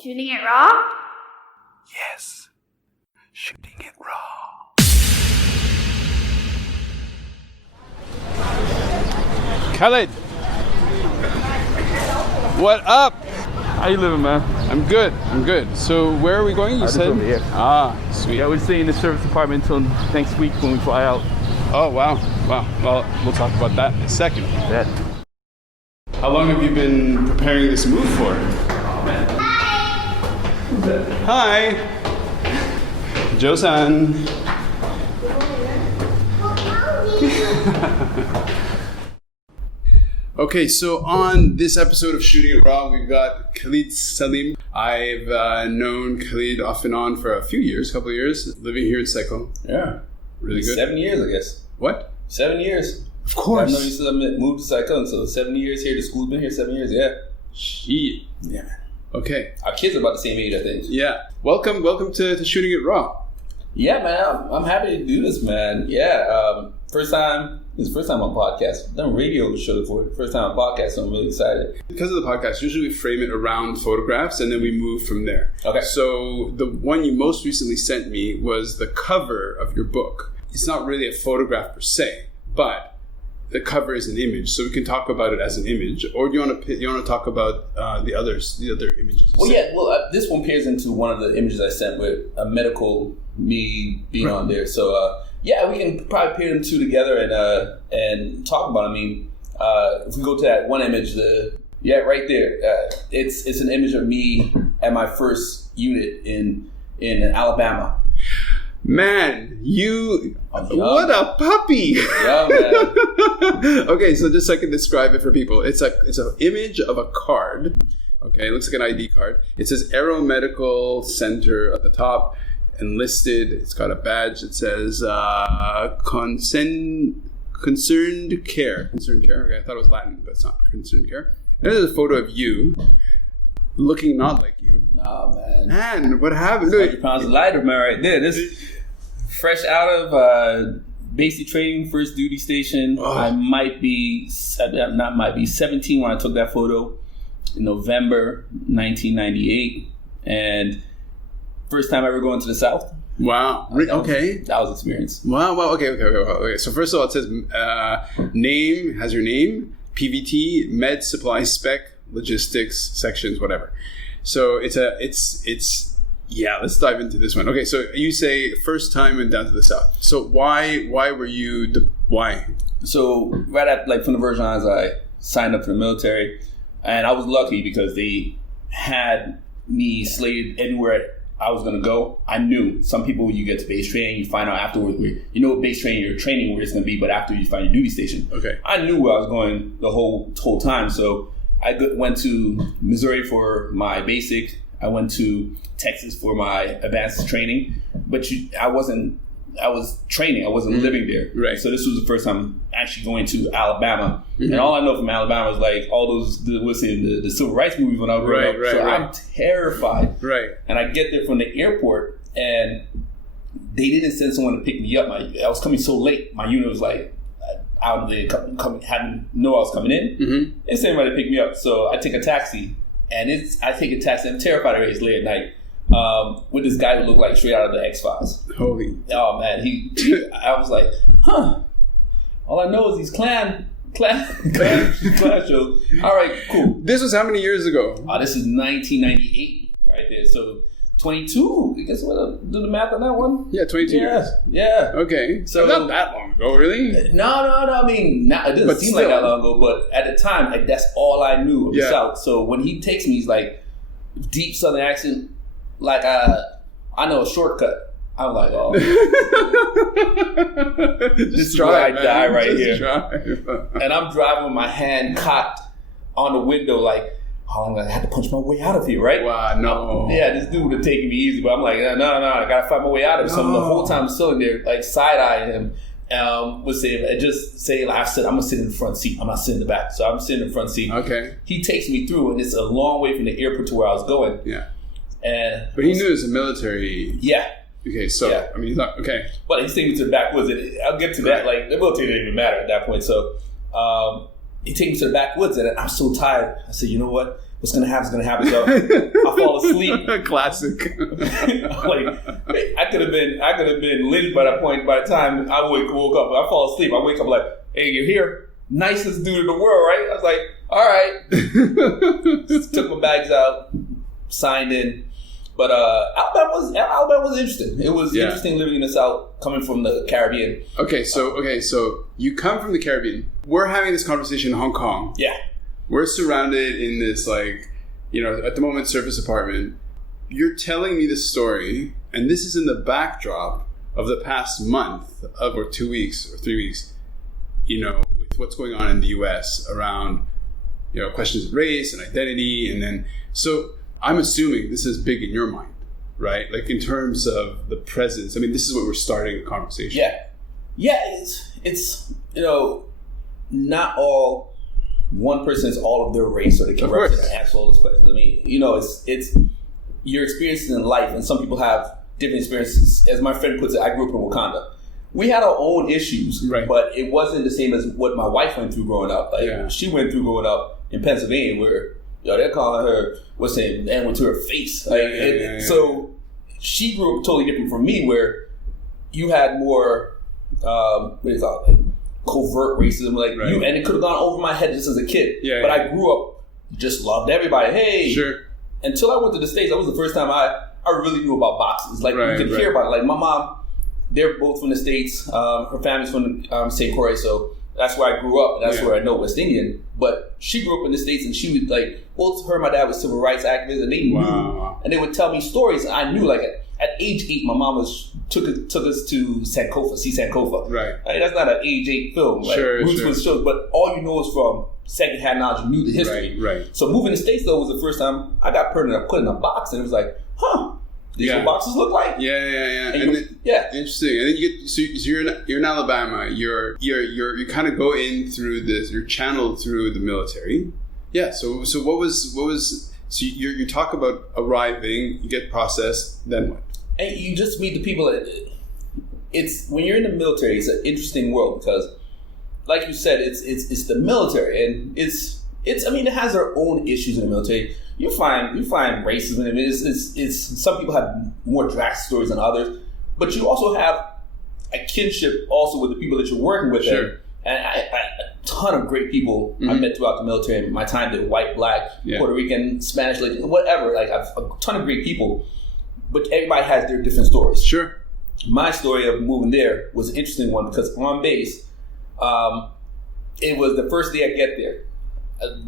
Shooting it raw? Yes. Shooting it raw. Khalid. What up? How you living, man? I'm good. So where are we going, you said? Over here. Sweet. Yeah, we're staying in the service department until next week when we fly out. Oh, wow. Well, we'll talk about that in a second. Yeah. How long have you been preparing this move for? Hi. Josan. Okay, so on this episode of Shooting It Raw, we've got Khalid, Saleem. I've known Khalid off and on for a couple of years, living here in Sai Kung. Yeah. Really good. 7 years, I guess. What? 7 years. Of course. I know you said I moved to Sai Kung, so 7 years here. The school's been here 7 years, yeah. Shit. Yeah, man. Okay. Our kids are about the same age, I think. Yeah. Welcome to Shooting It Raw. Yeah, man. I'm happy to do this, man. Yeah. First time on podcast. I've done radio show for the first time on podcast, so I'm really excited. Because of the podcast, usually we frame it around photographs and then we move from there. Okay. So the one you most recently sent me was the cover of your book. It's not really a photograph per se, but the cover is an image, so we can talk about it as an image. Or do you want to talk about the other images? This one pairs into one of the images I sent with a medical me being on there. So we can probably pair them two together and talk about it. I mean, if we go to that one image, right there, it's an image of me at my first unit in Alabama. Man, what a puppy! Yeah, man. Okay, so just so I can describe it for people, it's an image of a card. Okay, it looks like an ID card. It says Aero Medical Center at the top, enlisted. It's got a badge that says concerned care. Okay, I thought it was Latin, but it's not. Concerned care. And there's a photo of you looking not like you. Oh, man. Man, what happened? 100 pounds lighter, man, right there. This fresh out of basic training, first duty station. Oh. I might be 17 when I took that photo in November 1998. And first time ever going to the South. Wow. Okay. That was experience. Wow. Okay. So first of all, it says name, has your name, PVT, med, supply, spec, logistics, sections, whatever. So let's dive into this one. Okay, so you say first time and down to the South. So why were you why? So right at from the Virgin Islands, I signed up for the military, and I was lucky because they had me slated anywhere I was gonna go. I knew some people when you get to base training, you find out afterwards you know base training you're training where it's gonna be, but after you find your duty station. Okay. I knew where I was going the whole time, so I went to Missouri for my basic. I went to Texas for my advanced training, but I was training. I wasn't living there. Right. So this was the first time actually going to Alabama. Mm-hmm. And all I know from Alabama is like all those, the civil rights movies when I was growing up. So I'm terrified. Right. And I get there from the airport and they didn't send someone to pick me up. I was coming so late. My unit was like, out of the hadn't know I was coming in. Mm-hmm. They sent anybody to pick me up, so I take a taxi, and I'm terrified of it late at night with this guy who looked like straight out of the X-Files. Holy! Oh man, I was like, huh? All I know is these clan shows. All right, cool. This was how many years ago? This is 1998, right there. So 22. I guess what? Do the math on that one? Yeah, 22 years. Yeah. Okay. So not that long ago, really? No. I mean, it doesn't seem like that long ago. But at the time, that's all I knew of the South. So when he takes me, he's like deep Southern accent, like I know a shortcut. I'm like, oh, this is where I die right here. And I'm driving with my hand cocked on the window, like, oh, I'm gonna have to punch my way out of here, right? Wow, no. This dude would have taken me easy, but I'm like, no, I gotta find my way out of it. So the whole time I'm still in there, like side-eyeing him. Would say, like I said, I'm gonna sit in the front seat. I'm not sitting in the back, so I'm sitting in the front seat. Okay. He takes me through, and it's a long way from the airport to where I was going. Yeah. But he knew it was a military. Yeah. Okay, so I mean, he's not okay. But he's taking me to the backwoods. I'll get to that. Like the military didn't even matter at that point. So he takes me to the backwoods, and I'm so tired. I said, you know what? what's going to happen is going to happen. So I fall asleep. Classic. I could have been lit by that point. By the time I woke up, I fall asleep. I wake up like, hey, you're here. Nicest dude in the world, right? I was like, all right. Took my bags out, signed in. But Alabama was interesting. It was interesting living in the South, coming from the Caribbean. Okay, so you come from the Caribbean. We're having this conversation in Hong Kong. Yeah. We're surrounded in this, like, you know, at the moment, surface apartment. You're telling me this story, and this is in the backdrop of the past month or 2 weeks or 3 weeks, you know, with what's going on in the U.S. around, you know, questions of race and identity. And then, so I'm assuming this is big in your mind, right? Like in terms of the presence. I mean, this is what we're starting the conversation. Yeah. Yeah, it's you know, not all one person is all of their race, or they can represent and answer all those questions. I mean, you know, it's your experiences in life, and some people have different experiences. As my friend puts it, I grew up in Wakanda. We had our own issues, right, but it wasn't the same as what my wife went through growing up. Like she went through growing up in Pennsylvania, where they're calling her what's the name, and went to her face. Like, so she grew up totally different from me, where you had more what is that, like, covert racism, like you, and it could have gone over my head just as a kid. But I grew up just loved everybody. Hey, until I went to the States, that was the first time I really knew about boxes. Like you could hear about it. Like my mom, they're both from the States. Her family's from St. Croix, so that's where I grew up. And that's where I know West Indian. But she grew up in the States, and she would like, both her and my dad was civil rights activists, and they knew, and they would tell me stories. And I knew, like at age 8, my mom took us to Sankofa, see Sankofa. Right. Like, that's not an age 8 film. Like, Roots was shows, but all you know is from secondhand knowledge. You knew the history. Right. So moving to the States though was the first time I got put in a box, and it was like, huh. These what boxes look like. And interesting. And then you're in Alabama. You kind of go in through this. You're channeled through the military. Yeah. So what was? So you talk about arriving. You get processed. Then what? And you just meet the people. It's when you're in the military. It's an interesting world because, like you said, it's the military, and it's. I mean, it has their own issues in the military. You find racism in it. It's some people have more drastic stories than others, but you also have a kinship also with the people that you're working with. There. And a ton of great people I met throughout the military. My time did white, black, Puerto Rican, Spanish, like whatever. Like I've a ton of great people, but everybody has their different stories. Sure. My story of moving there was an interesting one because on base, it was the first day I get there.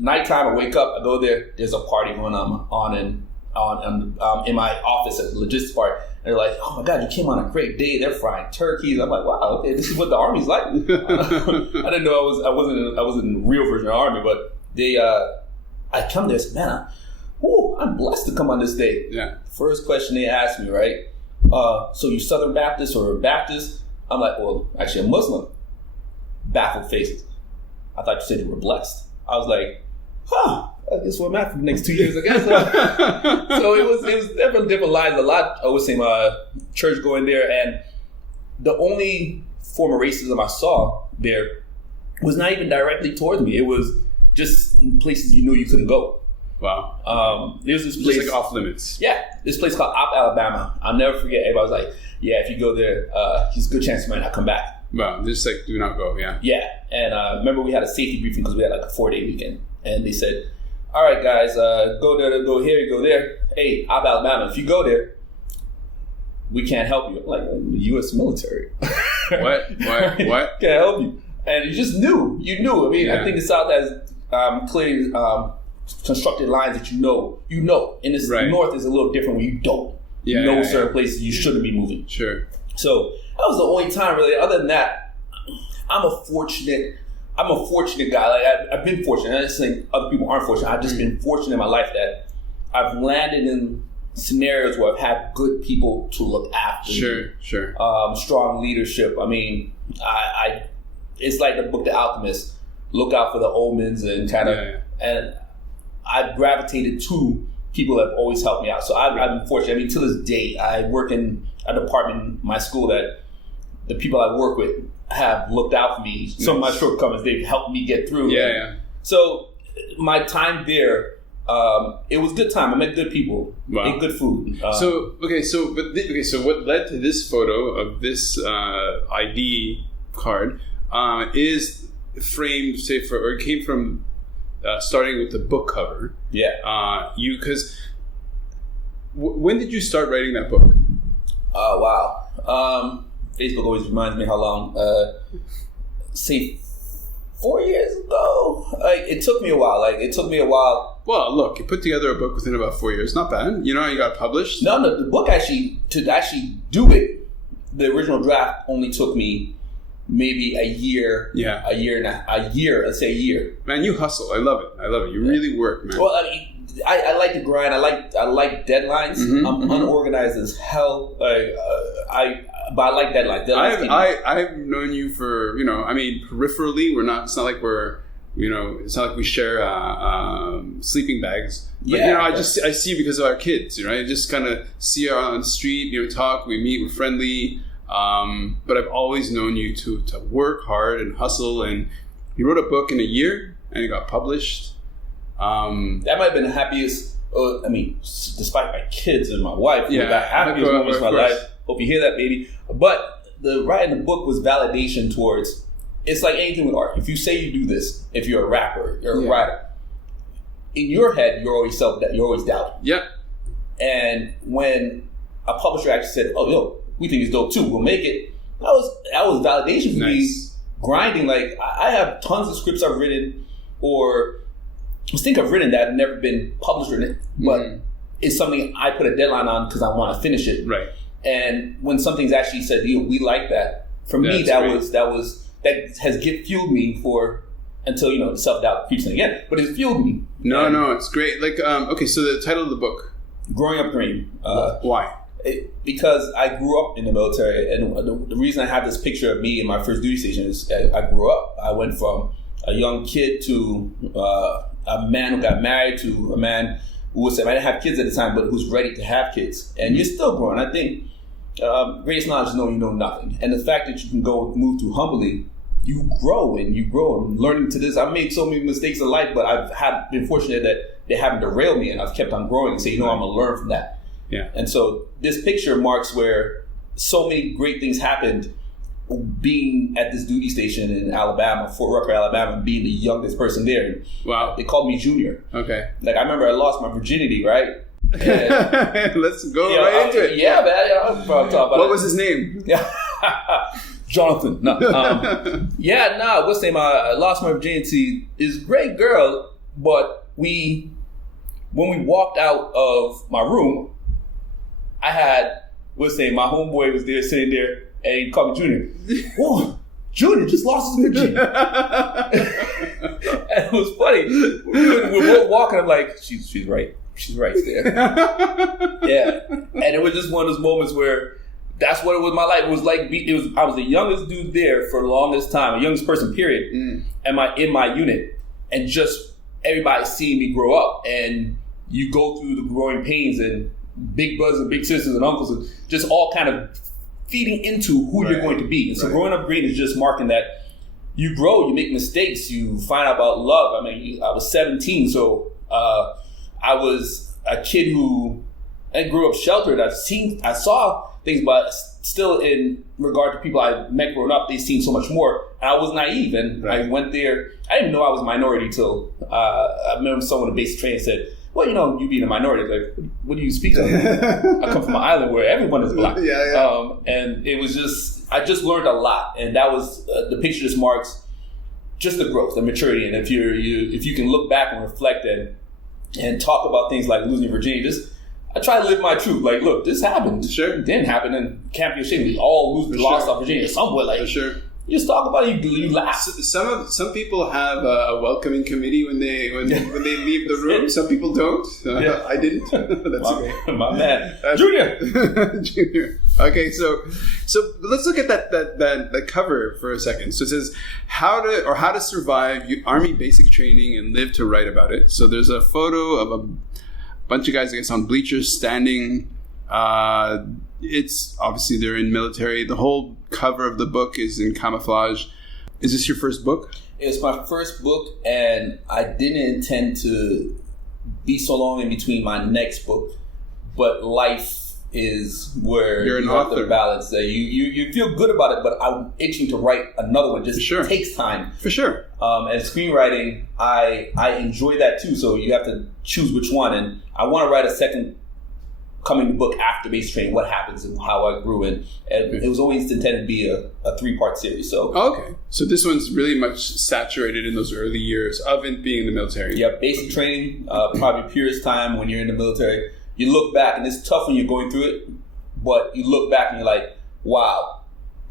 Nighttime, I wake up, I go there. There's a party going on in my office at the logistics part. And they're like, "Oh my God, you came on a great day. They're frying turkeys." I'm like, "Wow, okay, this is what the Army's like." I didn't know I wasn't in the real version of the Army, but I come there and say, "Man, I'm blessed to come on this day." Yeah. First question they asked me, right? So you Southern Baptist or Baptist? I'm like, well, actually, I'm Muslim. Baffled faces. I thought you said you were blessed. I was like, I guess what I'm at for the next 2 years, I guess. So it was different lines. A lot, I would say, my church going there, and the only form of racism I saw there was not even directly towards me. It was just in places you knew you couldn't go. Wow. There's this place, just like off limits. Yeah, this place called Alabama. I'll never forget. Everybody was like, "Yeah, if you go there, there's a good chance you might not come back." Well, just like do not go, Yeah, and remember we had a safety briefing because we had like a 4-day weekend, and they said, "All right, guys, go there, go here, go there. Hey, Alabama, if you go there, we can't help you." I'm like, the U.S. military. What? Can't help you, and you just knew. You knew. I mean, I think the South has clearly constructed lines that you know. In this North is a little different where you don't. Certain places you shouldn't be moving. Sure. So that was the only time really. Other than that, I'm a fortunate guy. Like I've been fortunate. I just think other people aren't fortunate. I've just been fortunate in my life that I've landed in scenarios where I've had good people to look after. Sure. Strong leadership. I mean, I it's like the book The Alchemist. Look out for the omens and kind of and I've gravitated to people that have always helped me out. So I've been fortunate. I mean, to this day, I work in a department in my school that the people I work with have looked out for me. Some of my shortcomings, they've helped me get through. So my time there, It was good time. I met good people. Wow. Ate good food. So what led to this photo of this ID card is framed, or it came from starting with the book cover. Yeah. When did you start writing that book? Wow. Facebook always reminds me how long. Say 4 years ago. It took me a while. Well, look, you put together a book within about 4 years. Not bad. You got published. No, the book to do it, the original draft only took me maybe a year. Yeah. A year. Let's say a year. Man, you hustle. I love it. You really work, man. Well, I like to grind. I like deadlines. Mm-hmm, I'm unorganized as hell. But I like deadlines. I've known you for peripherally. It's not like we share sleeping bags. But, I see you because of our kids. I just kind of see you on the street. Talk. We meet. We're friendly. But I've always known you to work hard and hustle. And you wrote a book in a year, and it got published. That might have been the happiest. Despite my kids and my wife, the happiest moments of my life. Hope you hear that, baby. But the writing the book was validation towards. It's like anything with art. If you say you do this, if you're a rapper, you're a writer. In your head, you're always doubting. Yeah. And when a publisher actually said, "Oh, yo, we think it's dope too. We'll make it," that was validation for me. Grinding. Like I have tons of scripts I've written, or I think I've written that have never been published in it, but it's something I put a deadline on because I want to finish it. Right. And when something's actually said, we like that. For me, that has fueled me for until the self-doubt creeps in again. But it fueled me. No, it's great. Like so the title of the book, Growing Up Green. Why? Because I grew up in the military, and the reason I have this picture of me in my first duty station is I grew up. I went from a young kid to a man who got married to a man who was, I didn't have kids at the time, but who's ready to have kids. And you're still growing. I think greatest knowledge is knowing you know nothing. And the fact that you can move through humbly, you grow and learning to this. I've made so many mistakes in life, but I've been fortunate that they haven't derailed me, and I've kept on growing and say, I'm going to learn from that. Yeah. And so this picture marks where so many great things happened being at this duty station in Alabama, Fort Rucker, Alabama, being the youngest person there. Wow. They called me Junior. Okay. Like, I remember I lost my virginity, right? Let's go right into it. Yeah, man. I'll talk about what was his name? Jonathan. No. What's his name? I lost my virginity. Is a great girl, but when we walked out of my room, I had, my homeboy was there sitting there, and he called me Junior. Whoa, Junior just lost his virginity. And it was funny. We're both walking. I'm like, she's right. She's right there. Yeah. And it was just one of those moments where that's what it was. My life was like. I was the youngest dude there for the longest time, the youngest person, period. In my unit, and just everybody seeing me grow up, and you go through the growing pains and big brothers and big sisters and uncles, and just all kind of feeding into who you're going to be. And so growing up green is just marking that you grow, you make mistakes, you find out about love. I was 17, so I was a kid who grew up sheltered. I saw things, but still in regard to people I met growing up, they seen so much more. And I was naive, and I went there. I didn't know I was a minority till I remember someone in basic training said, "Well, you being a minority, like, what do you speak of?" I come from an island where everyone is black. And it was I just learned a lot, and that was the picture. Just marks just the growth, the maturity, and if you can look back and reflect and talk about things like losing your virginity, I try to live my truth. Like, look, this happened. Sure, it didn't happen, and can't be ashamed. We all lost our virginity at some point. Like, sure. You just talk about it, you laugh. Some people have a welcoming committee when they leave the room. Some people don't. I didn't. That's okay. My man, Junior. Junior. Okay, so let's look at that cover for a second. So it says how to survive Army basic training and live to write about it. So there's a photo of a bunch of guys, I guess, on bleachers standing. It's obviously they're in military. The whole cover of the book is in camouflage. Is this your first book? It was my first book, and I didn't intend to be so long in between my next book, but life is where you're an you have author. to balance that. You feel good about it, but I'm itching to write another one. Just takes time. For sure. And screenwriting, I enjoy that too. So you have to choose which one. And I want to write a second coming book after basic training, what happens and how I grew. And it was always intended to be a 3-part series. So okay. So this one's really much saturated in those early years of it being in the military. Yeah, basic training, probably purest time when you're in the military. You look back, and it's tough when you're going through it, but you look back and you're like, wow,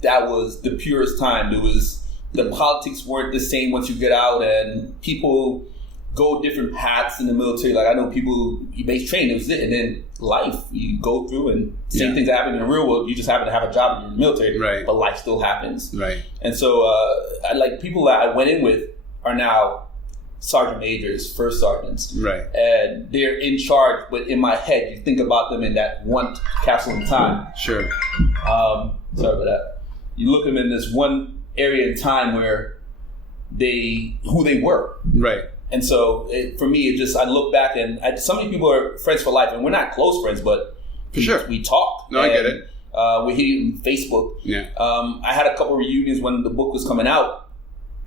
that was the purest time. The politics weren't the same once you get out, and people go different paths in the military. Like I know people, you base train, it was it, and then life, you go through and same things that happen in the real world. You just happen to have a job in the military, right? But life still happens, right? And so, I like people that I went in with are now sergeant majors, first sergeants, right? And they're in charge. But in my head, you think about them in that one capsule in time. Sure. Sorry about that. You look at them in this one area in time where who they were, right? And so for me, I look back and some of these people are friends for life, and we're not close friends, but for sure we talk. No, I get it. We hit on Facebook. Yeah. I had a couple of reunions when the book was coming out,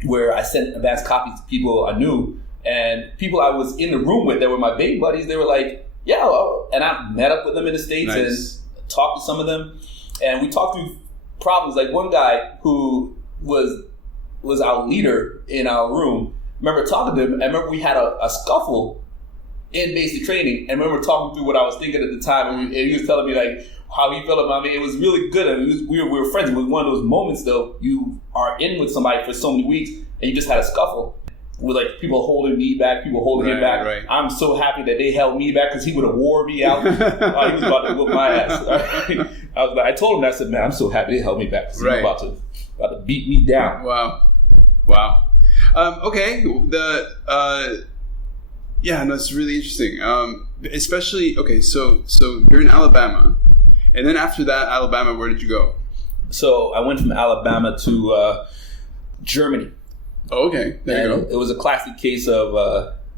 where I sent advanced copies to people I knew, and people I was in the room with that were my big buddies. They were like, "Yeah," and I met up with them in the States and talked to some of them, and we talked through problems. Like one guy who was our leader in our room. I remember talking to him. I remember we had a scuffle in basic training, and I remember talking through what I was thinking at the time, and he was telling me like how he felt about me. It was really good. I mean, we were friends. It was one of those moments, though, you are in with somebody for so many weeks, and you just had a scuffle with like people holding me back, people holding him back. Right. I'm so happy that they held me back because he would have wore me out. He was about to whoop my ass. I told him that. I said, "Man, I'm so happy they held me back. Right. About to beat me down." Wow. Okay. It's really interesting. Especially, okay, so you're in Alabama, and then after that, Alabama, where did you go? So I went from Alabama to Germany. Oh, okay, there you go. It was a classic case of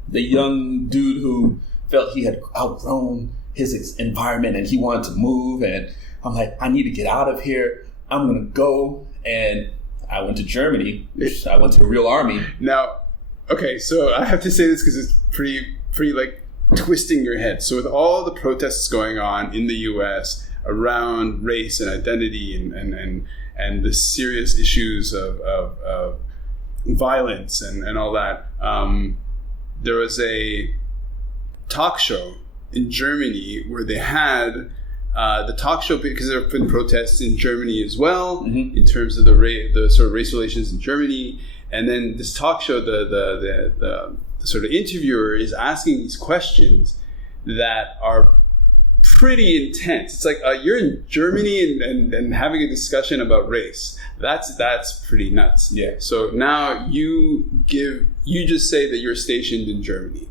the young dude who felt he had outgrown his environment and he wanted to move. And I'm like, I need to get out of here. I'm going to go. And I went to Germany. I went to the real army. Now, okay, so I have to say this because it's pretty like twisting your head. So with all the protests going on in the U.S. around race and identity and the serious issues of violence and all that, there was a talk show in Germany where they had the talk show, because there have been protests in Germany as well, in terms of the sort of race relations in Germany. And then this talk show, the sort of interviewer is asking these questions that are pretty intense. It's like you're in Germany and having a discussion about race. That's pretty nuts. Yeah. So now you just say that you're stationed in Germany.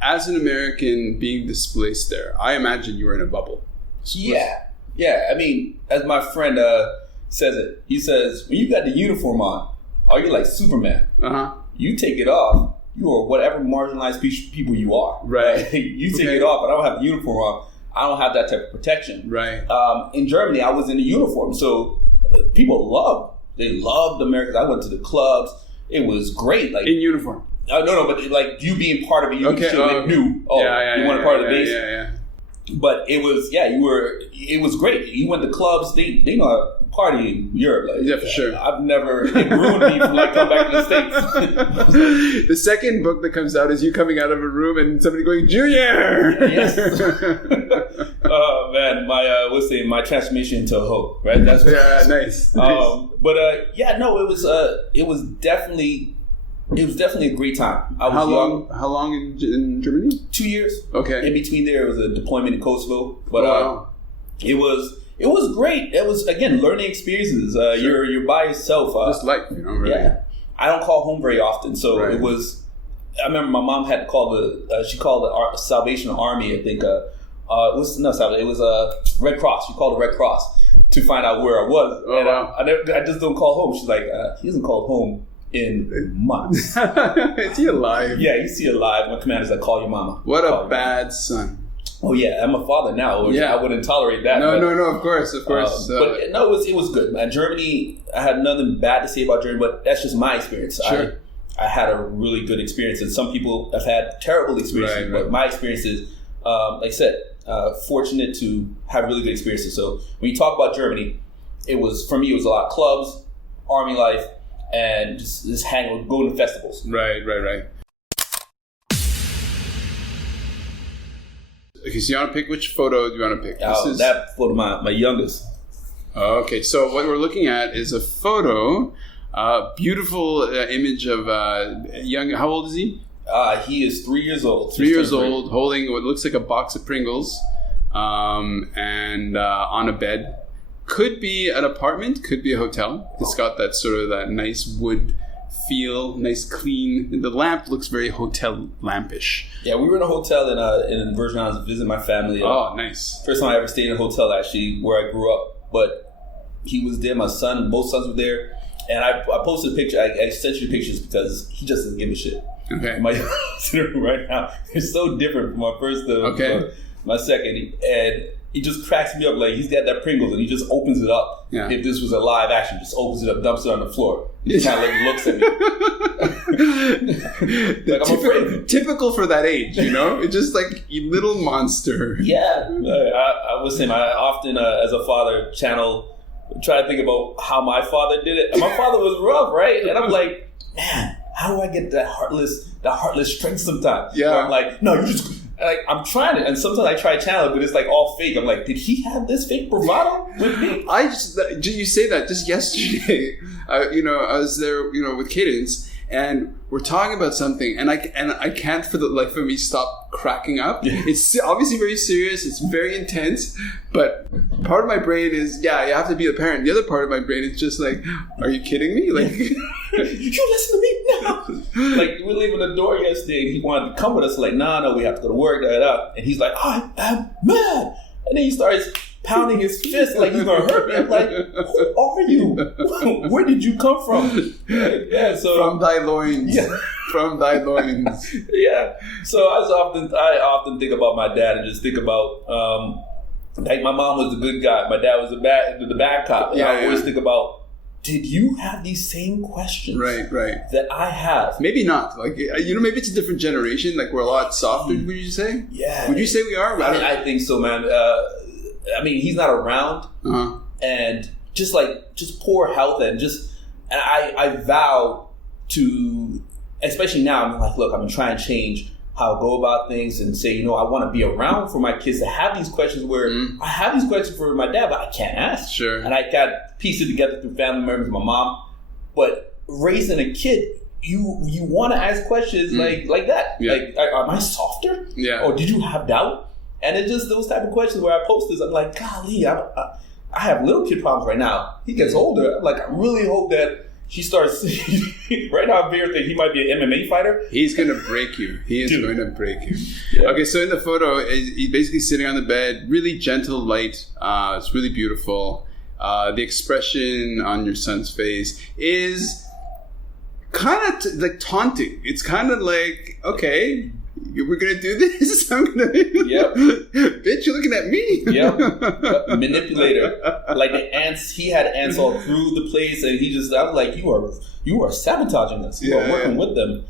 As an American being displaced there, I imagine you were in a bubble. Yeah. I mean, as my friend says it, he says, when you got the uniform on, are you like Superman? You take it off, you are whatever marginalized people you are. Right. You take it off, but I don't have the uniform on. I don't have that type of protection. Right. In Germany, I was in the uniform, so people loved Americans. I went to the clubs. It was great. Like in uniform. No, but like you being part of it, you okay. they knew. You weren't part of the base. Yeah. But it was, it was great. You went to clubs, they know how to party in Europe. Like, yeah, for sure. It ruined me from like coming back to the States. The second book that comes out is you coming out of a room and somebody going, "Junior!" Yes. Oh man, my transformation into a hoe, right? That's what nice. But it was definitely a great time. I was young. How long in Germany? 2 years. Okay. In between there was a deployment in Kosovo, but it was great. It was, again, learning experiences. Sure. You're by yourself. Just life, really. Yeah. I don't call home very often, so right. It was. I remember my mom had to call she called the Salvation Army. I think it was Red Cross. She called the Red Cross to find out where I was. Oh, and wow. I just don't call home. She's like, he doesn't call home in months. Is he alive? Yeah, you see alive. My commander's like, call your mama. What a Call bad son. Oh yeah, I'm a father now. Yeah. I wouldn't tolerate that. No, of course. But no, it was good, man. Germany, I had nothing bad to say about Germany, but that's just my experience. Sure. I had a really good experience, and some people have had terrible experiences. But my experience is, like I said, fortunate to have really good experiences. So when you talk about Germany, for me, it was a lot of clubs, army life, and just hang, going to festivals. Right. Okay, so you want to pick which photo do you want to pick? That photo, my youngest. Okay, so what we're looking at is a photo, beautiful image of young. How old is he? He is 3 years old. 3 years old, holding what looks like a box of Pringles, and on a bed. Could be an apartment, could be a hotel. It's got that sort of that nice wood feel, nice clean. The lamp looks very hotel lampish. Yeah, we were in a hotel in Virgin Islands visiting my family. Oh, nice. First time I ever stayed in a hotel, actually, where I grew up. But he was there, both sons were there. And I posted a picture, I sent you the pictures because he just doesn't give a shit. Okay. My room right now is so different from my first to my second. And he just cracks me up. Like, he's got that Pringles and he just opens it up. Yeah. If this was a live action, just opens it up, dumps it on the floor. He kind of looks at me. Like, I'm afraid. Typical for that age, you know? It's just like, you little monster. Yeah. I was saying, I often, as a father, try to think about how my father did it. And my father was rough, right? And I'm like, man, how do I get that heartless strength sometimes? Yeah. Where I'm like, no, you just... Like, I'm trying it, and sometimes I try to channel it, but it's like all fake. I'm like, did he have this fake bravado with me? You say that just yesterday. I was there, with Khalids, and we're talking about something, and I can't for the life of me stop cracking up. Yeah. It's obviously very serious. It's very intense, but part of my brain is, you have to be a parent. The other part of my brain is just like, are you kidding me? Like, you listen to me now. Like, we were leaving the door yesterday, and he wanted to come with us. Like, no, we have to go to work. And he's like, I am mad. And then he starts pounding his fist like he's gonna hurt me. I'm like, who are you? Where did you come from? So from thy loins. Yeah. From thy loins. Yeah. So I often think about my dad and just think about like, my mom was the good guy, my dad was the bad cop. And I always think about, did you have these same questions right that I have? Maybe not. Like, maybe it's a different generation. Like, we're a lot softer, would you say? Yeah. Would you say we are? I think so, man. He's not around. Uh-huh. And just poor health and I vow to, especially now, I'm like, look, I'm going to try and change how I go about things and say, I want to be around for my kids to have these questions where I have these questions for my dad, but I can't ask. Sure. And I got pieced it together through family members, my mom. But raising a kid, you want to ask questions like that. Yeah. Like, am I softer? Yeah. Or did you have doubt? And it's just those type of questions where I post this. I'm like, golly, I have little kid problems right now. He gets older. I'm like, I really hope that he starts. Right now, I'm thinking he might be an MMA fighter. He's going to break you. He is going to break you. Yeah. Okay, so in the photo, he's basically sitting on the bed, really gentle light. It's really beautiful. The expression on your son's face is kind of like taunting. It's kind of like, okay, we're going to do this? I'm going to... Yep. Bitch, you're looking at me. Yep. Manipulator. Like the ants, he had ants all through the place, and I was like, you are sabotaging us. You are working with them.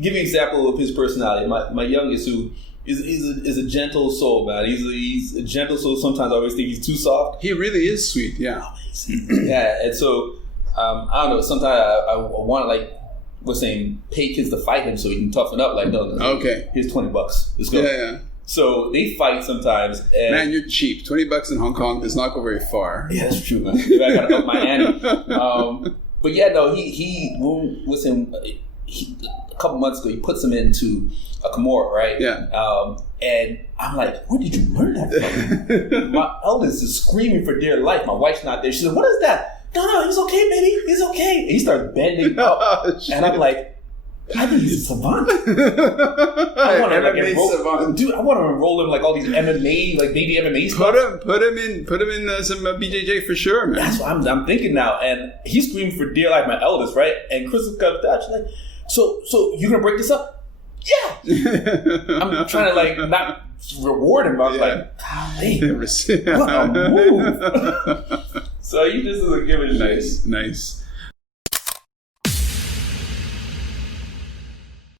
Give you an example of his personality. My youngest, who is a gentle soul, man. He's a gentle soul. Sometimes I always think he's too soft. He really is sweet, yeah. Yeah, and so, I don't know, sometimes I want to, like, was saying, pay kids to fight him so he can toughen up. Like, no. Okay. Here's $20. Let's go. Yeah. So they fight sometimes. And man, you're cheap. $20 in Hong Kong does not go very far. Yeah, that's true, man. I gotta up my ante. But yeah, no, he was him. A couple months ago, he puts him into a Kimura, right? Yeah. And I'm like, where did you learn that from? My eldest is screaming for dear life. My wife's not there. She said, what is that? No, he's okay, baby. He's okay. And he starts bending up. And I'm like, I think he's a savant. I want to savant. Dude, I want to enroll him like all these MMA, like baby MMA stuff. Put him in some BJJ for sure, man. That's what I'm thinking now. And he's screaming for dear life, my eldest, right? And Chris comes down, she's like, so you're gonna break this up? Yeah. I'm trying to like not reward him. I was like, golly, what a move. So he just doesn't give a shit. Nice.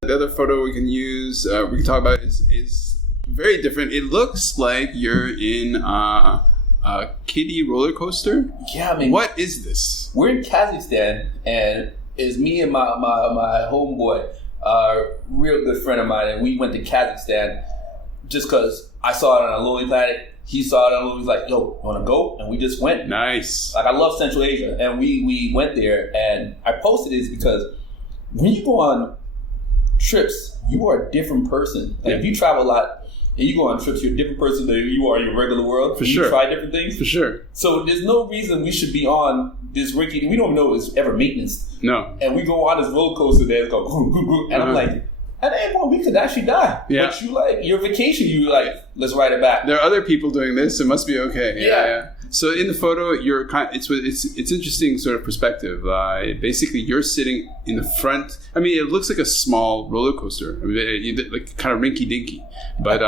The other photo we can use, we can talk about is very different. It looks like you're in a kiddie roller coaster. Yeah, I mean, what is this? We're in Kazakhstan, and it's me and my homeboy, a real good friend of mine, and we went to Kazakhstan just because I saw it on a Lonely Planet. He saw it on a movie. He was like, yo, you want to go? And we just went. Nice. Like, I love Central Asia, and we went there, and I posted this because when you go on trips, you are a different person. Like, if you travel a lot and you go on trips, you're a different person than you are in your regular world. For sure. You try different things. For sure. So there's no reason we should be on this rickety. We don't know it's ever maintenance. No. And we go on this roller coaster there and go, and I'm like, at any point we could actually die. Yeah. But you like your vacation, you like, let's ride it back. There are other people doing this. It must be okay. Yeah. So in the photo, you're it's interesting sort of perspective. Basically, you're sitting in the front. I mean, it looks like a small roller coaster, like kind of rinky dinky. But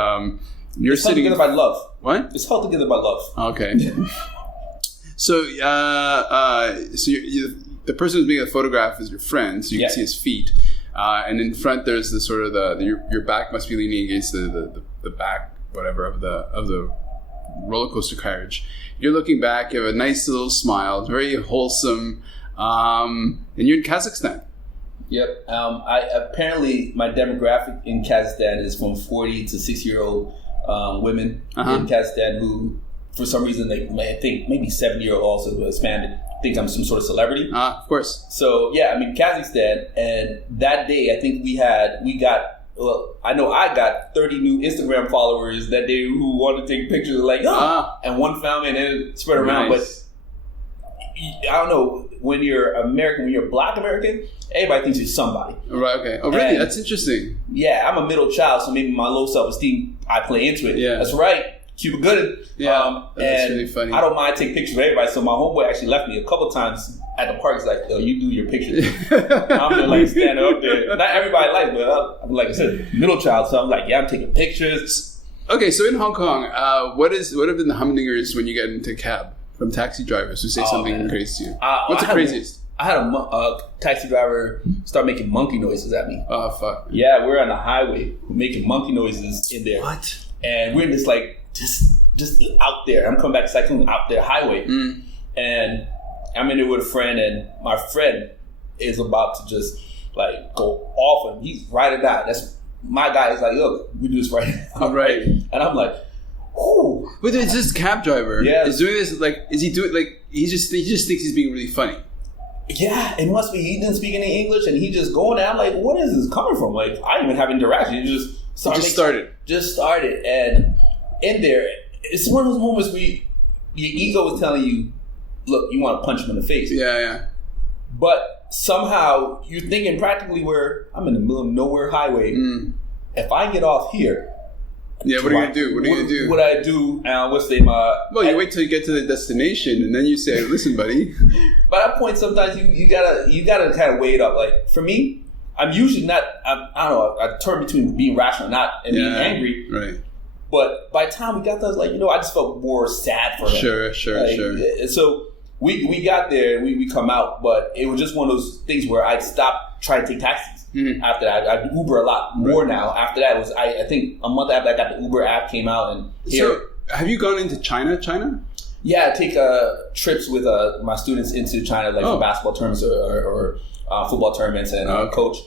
you're it's sitting sitting together by love. What? It's held together by love. Okay. So the person who's making the photograph is your friend, so you can see his feet. And in front, there's the sort of your back must be leaning against the back whatever of the roller coaster carriage. You're looking back. You have a nice little smile. It's very wholesome. And you're in Kazakhstan. Yep. Apparently, my demographic in Kazakhstan is from 40 to 60-year-old women in Kazakhstan who, for some reason, I think maybe 70-year-old also expanded. Think I'm some sort of celebrity. Of course. So yeah, I'm in Kazakhstan, and that day I think I know I got 30 new Instagram followers that day who wanted to take pictures like, and one found me and it spread around. Nice. But I don't know, when you're American, when you're Black American, everybody thinks you're somebody. Right. Okay. Oh, really? That's interesting. Yeah, I'm a middle child, so maybe my low self-esteem, I play into it. Yeah. That's right. Cuba Gooding. Yeah, that's really funny. I don't mind taking pictures of everybody. So my homeboy actually left me a couple times at the park. He's like, yo, you do your pictures. I'm just like standing up there. Not everybody likes, but I'm like I said, middle child. So I'm like, yeah, I'm taking pictures. Okay, so in Hong Kong, what have been the humdingers when you get into a cab from taxi drivers who say something crazy to you? What's the craziest? I had a taxi driver start making monkey noises at me. Oh, fuck. Yeah, we're on the highway making monkey noises in there. What? And we're in this like just out there. I'm coming back to Sai Kung out there highway, and I'm in there with a friend, and my friend is about to just like go off him. He's right or die. That's my guy. Is like, look, we do this right now, right? And I'm like, whoo. But it's this cab driver. Yeah, is doing this like, is he doing like he just thinks he's being really funny. Yeah, it must be. He didn't speak any English, and he just going there. I'm like, what is this coming from? Like, I didn't even have interaction. He just started, and in there, it's one of those moments where your ego is telling you, look, you want to punch him in the face. Yeah. But somehow you're thinking practically where I'm in the middle of nowhere highway. If I get off here, what are you gonna do? What are you gonna do? What I do? You wait till you get to the destination, and then you say, "Listen, buddy." By that point, sometimes you gotta kind of weigh it up. Like for me, I'm usually not. I don't know. I turn between being rational and being angry. Right. But by the time we got there, like, I just felt more sad for him. Sure. So we got there and we come out, but it was just one of those things where I'd stop trying to take taxis. After that, I Uber a lot more now. After that, was I think a month after I got the Uber app came out, and so have you gone into China? Yeah, I take trips with my students into China, like for basketball tournaments or football tournaments, and coach.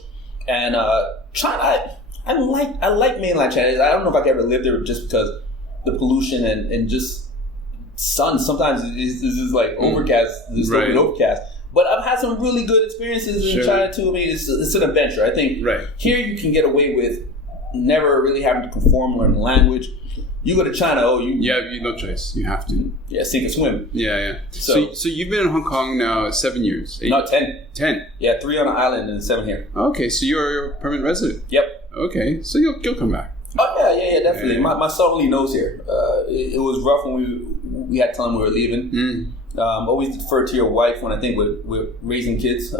And China, I like mainland China. I don't know if I could ever live there just because the pollution and just sun. Sometimes it's just like overcast, overcast. But I've had some really good experiences in China too. I mean, it's an adventure. I think here you can get away with never really having to conform, learn the language. You go to China, you no choice. You have to. Yeah, sink or swim. Yeah. So you've been in Hong Kong now 7 years. 8? No, 10. 10. Yeah, 3 on the island and 7 here. Okay, so you're a permanent resident. Yep. Okay, so you'll come back. Oh yeah, definitely. My son only knows here. It was rough when we had to tell him we were leaving. Always defer to your wife when I think we're raising kids.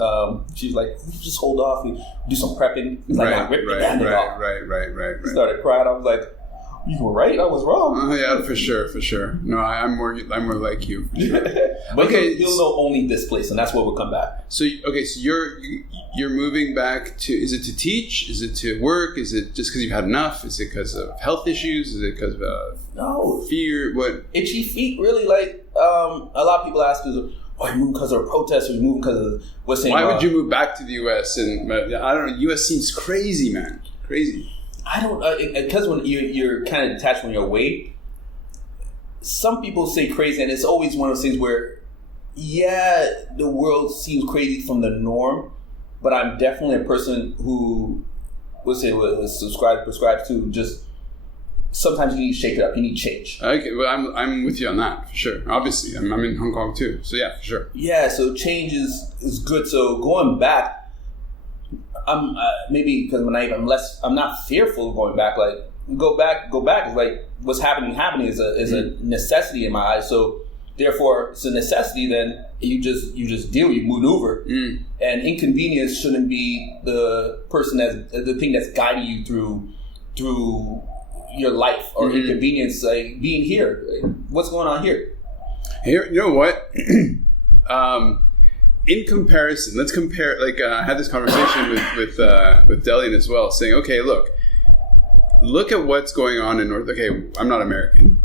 She's like, just hold off and do some prepping. It's like, I ripped the band-aid off. Right. Started crying. I was like, you were right. I was wrong. Yeah, for sure. No, I'm more like you. For sure. But okay, you'll know only this place, and that's where we'll come back. So you're moving back to? Is it to teach? Is it to work? Is it just because you've had enough? Is it because of health issues? Is it because of fear? What? Itchy feet, really. Like a lot of people ask us, "Oh, you moved because of protests, or you moved because of what's saying?" Why would you move back to the U.S.? And I don't know. U.S. seems crazy, man. Crazy. I don't, because when you're kind of detached from your weight, some people say crazy, and it's always one of those things where, yeah, the world seems crazy from the norm, but I'm definitely a person who was prescribed to just, sometimes you need to shake it up, you need change. Okay, well, I'm with you on that, for sure. Obviously, I'm in Hong Kong too, so yeah, for sure. Yeah, so change is good. So going back, I'm maybe because I'm naive. I'm not fearful of going back. Like go back is like what's happening is a necessity in my eyes. So therefore, it's a necessity. Then you just deal, you maneuver, and inconvenience shouldn't be the thing that's guiding you through your life, or inconvenience. Like being here, like, what's going on here? Here, you know what? In comparison, let's compare. Like I had this conversation with Delian as well, saying, "Okay, look at what's going on in North. Okay, I'm not American.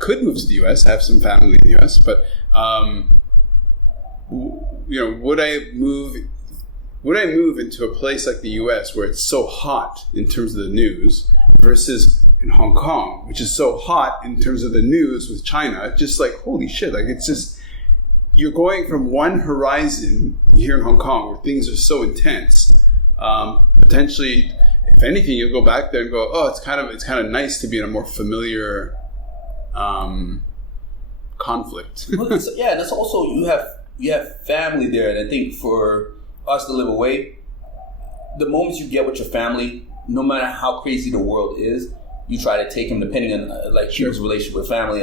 Could move to the U.S. Have some family in the U.S. But would I move into a place like the U.S. where it's so hot in terms of the news versus in Hong Kong, which is so hot in terms of the news with China? Just like holy shit! Like it's just." You're going from one horizon here in Hong Kong where things are so intense. Potentially, if anything, you'll go back there and go, "Oh, it's kind of nice to be in a more familiar conflict." Well, and that's also you have family there, and I think for us to live away, the moments you get with your family, no matter how crazy the world is, you try to take them depending on Hugh's relationship with family.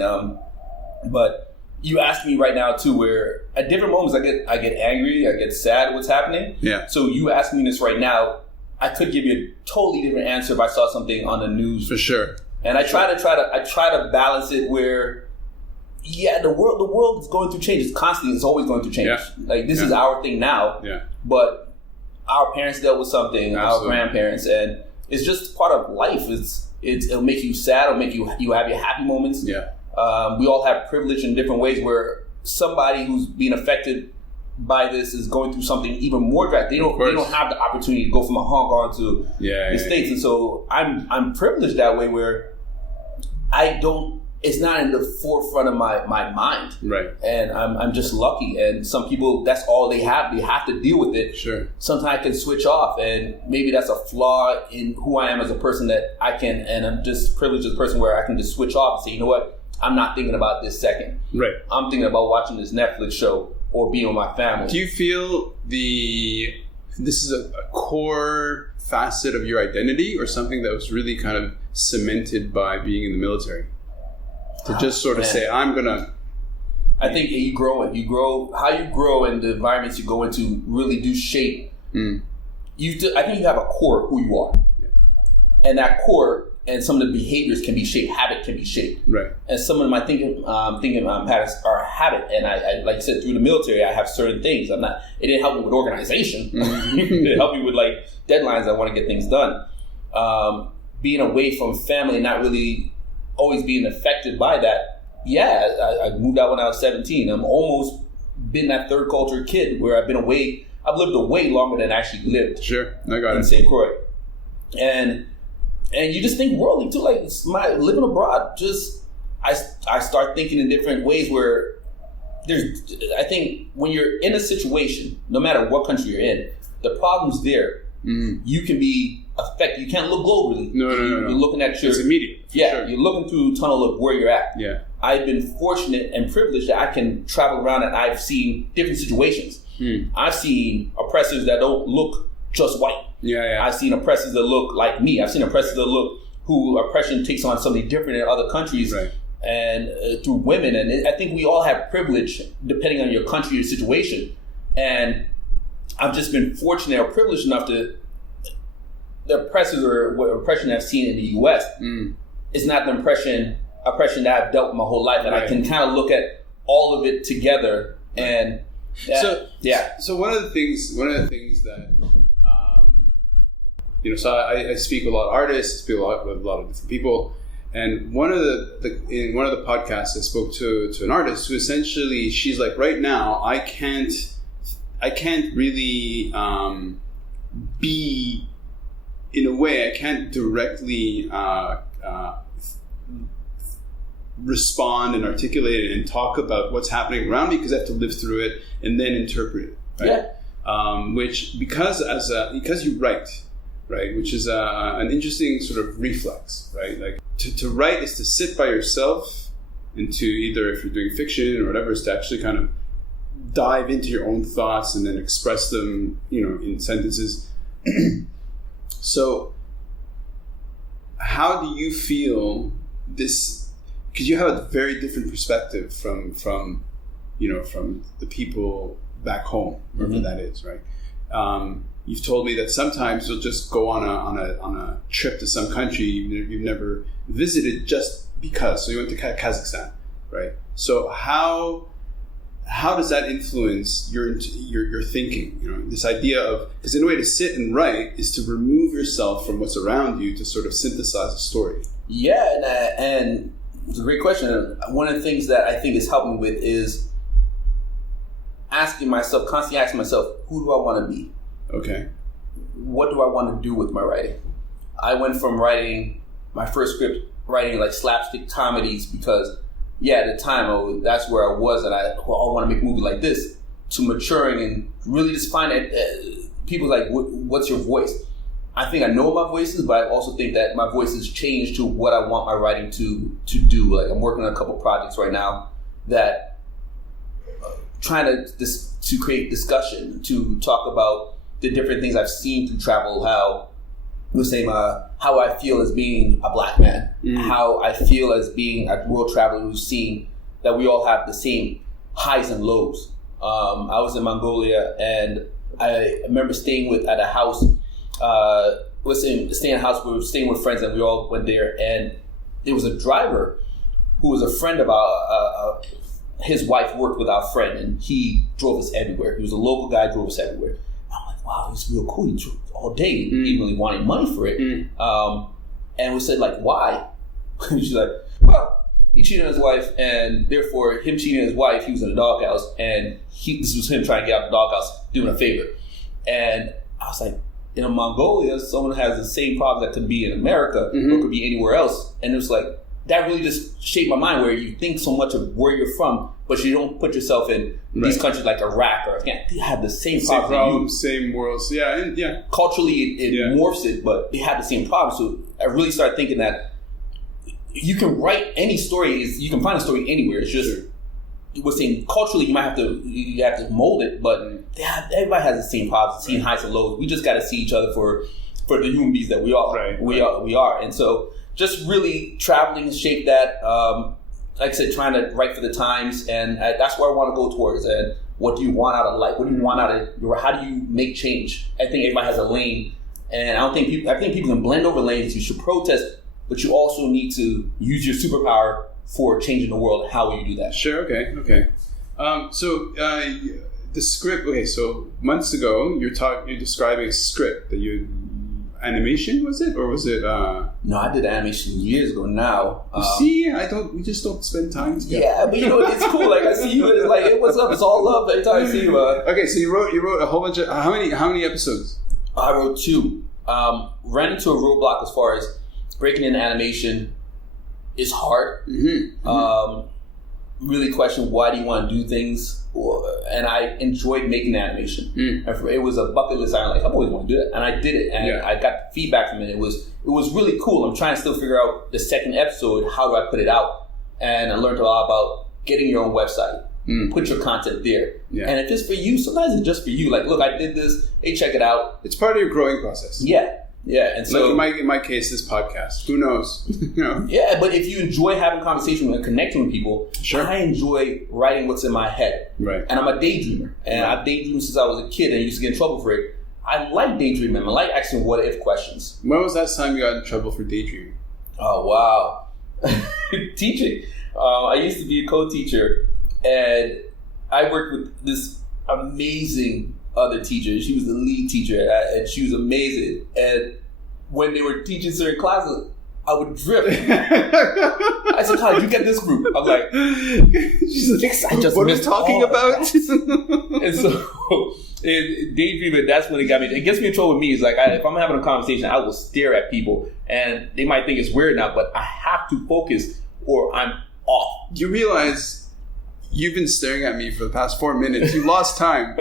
But you ask me right now too, where at different moments I get angry, I get sad at what's happening. Yeah. So you ask me this right now, I could give you a totally different answer if I saw something on the news. For sure. And I try to balance it where, yeah, the world is going through change. It's constantly, it's always going through change. Yeah. Like this is our thing now. Yeah. But our parents dealt with something, our grandparents, and it's just part of life. It'll make you sad. It'll make you have your happy moments. Yeah. We all have privilege in different ways where somebody who's being affected by this is going through something even more drastic. They don't have the opportunity to go from Hong Kong to the States. And so I'm privileged that way where it's not in the forefront of my mind. Right. And I'm just lucky. And some people, that's all they have. They have to deal with it. Sure. Sometimes I can switch off, and maybe that's a flaw in who I am as a person, that I can, and I'm just privileged as a person where I can just switch off and say, you know what? I'm not thinking about this second. Right. I'm thinking about watching this Netflix show or being with my family. Do you feel this is a core facet of your identity, or something that was really kind of cemented by being in the military? To just sort of say, I'm gonna. I think you grow how you grow, and the environments you go into really do shape. I think you have a core of who you are, and that core. And some of the behaviors can be shaped, habit can be shaped. Right. And some of my thinking patterns are habit. And I like I said, through the military, I have certain things. It didn't help me with organization. It helped me with deadlines. I want to get things done. Being away from family, not really always being affected by that. Yeah, I moved out when I was 17. I'm almost been that third culture kid where I've been away. I've lived away longer than I actually lived. Sure, I got it. In St. Croix. And you just think worldly too. Like my living abroad, I start thinking in different ways where I think when you're in a situation, no matter what country you're in, the problem's there. You can be affected. You can't look globally. No. You're looking at your... It's immediate. Yeah, you're looking through a tunnel of where you're at. Yeah. I've been fortunate and privileged that I can travel around and I've seen different situations. I've seen oppressors that don't look just white. Yeah. I've seen oppressors that look like me. I've seen oppressors that look who oppression takes on something different in other countries. Right. And through women. And I think we all have privilege depending on your country, your situation. And I've just been fortunate or privileged enough to... The oppressors or what oppression I've seen in the U.S. is not the oppression that I've dealt with my whole life. And I can kind of look at all of it together. And So one of the things that so I speak with a lot of artists, I speak with a lot of different people, and in one of the podcasts I spoke to an artist who essentially, she's like, right now I can't really be, in a way I can't directly respond and articulate it and talk about what's happening around me because I have to live through it and then interpret it, right? Which because you write, right, which is an interesting sort of reflex, right? Like to write is to sit by yourself and to, either if you're doing fiction or whatever, is to actually kind of dive into your own thoughts and then express them, in sentences. So how do you feel this? Because you have a very different perspective from the people back home, wherever that is, right? You've told me that sometimes you'll just go on a trip to some country you've never visited just because. So you went to Kazakhstan, right? So how does that influence your thinking? This idea of, because in a way to sit and write is to remove yourself from what's around you to sort of synthesize a story. Yeah, and it's a great question. One of the things that I think is helping me with is constantly asking myself, who do I want to be? Okay. What do I want to do with my writing? I went from writing my first script, writing like slapstick comedies because, at the time, that's where I was, and I want to make a movie like this, to maturing and really just finding people like, what's your voice? I think I know my voices, but I also think that my voice has changed to what I want my writing to do. Like, I'm working on a couple projects right now that trying to create discussion, to talk about the different things I've seen through travel, how I feel as being a black man, how I feel as being a world traveler who's seen that we all have the same highs and lows. I was in Mongolia, and I remember staying at a house. We were staying with friends, and we all went there. And there was a driver who was a friend of his wife worked with our friend, and he drove us everywhere. He was a local guy, drove us everywhere. I'm like, wow, this is real cool. He drove all day. He didn't really want any money for it. And we said, like, why? She's like, well, he cheated on his wife, and therefore him cheating on his wife, he was in a doghouse, and this was him trying to get out of the doghouse, doing a favor. And I was like, in Mongolia, someone has the same problem that could be in America or could be anywhere else. And it was like, that really just shaped my mind, where you think so much of where you're from, but you don't put yourself in these countries like Iraq or Afghanistan. They have the same problems, same worlds. Yeah. Culturally, it morphs it, but they have the same problems. So I really started thinking that you can write any story. You can find a story anywhere. It's just, we're saying culturally, you have to mold it, but everybody has the same problems, the same highs and lows. We just got to see each other for the human beings that we are. We are, and so just really traveling has shaped that. Like I said, trying to write for the times, and that's where I want to go towards. And what do you want out of life? What do you want out of? How do you make change? I think everybody has a lane, and I think people can blend over lanes. You should protest, but you also need to use your superpower for changing the world. How will you do that? Sure. Okay. So the script. Okay. So months ago, you're describing a script that you. Animation, was it, or was it? No, I did animation years ago. Now, you see, we just don't spend time together. Yeah, but it's cool. Like, I see you, it's like, hey, what's up? It's all love every time I see you. Okay, so you wrote a whole bunch of how many episodes? I wrote 2. Ran into a roadblock as far as breaking into animation is hard. really questioned why do you want to do things, and I enjoyed making the animation. It was a bucket list item. Like I've always wanted to do it, and I did it, and I got feedback from it. It was really cool. I'm trying to still figure out the second episode. How do I put it out? And I learned a lot about getting your own website. Put your content there. And if it's for you, sometimes it's just for you. Like, look, I did this. Hey, check it out. It's part of your growing process. Yeah, and so like in my case, this podcast. Who knows? Yeah, but if you enjoy having conversation and connecting with people, I enjoy writing what's in my head. Right. And I'm a daydreamer, and I've daydreamed since I was a kid, and I used to get in trouble for it. I like daydreaming. I like asking what if questions. When was the last time you got in trouble for daydreaming? Oh wow, teaching. I used to be a co-teacher, and I worked with this amazing other teacher. She was the lead teacher, and she was amazing. And when they were teaching certain classes, I would drift. I said, "Khalid, you get this group." I'm like, she's like, yes, I just what are we missed talking about? And so, daydreaming, that's when it got me. It gets me in trouble with me. It's like, if I'm having a conversation, I will stare at people, and they might think it's weird now, but I have to focus, or I'm off. You realize you've been staring at me for the past 4 minutes. You lost time.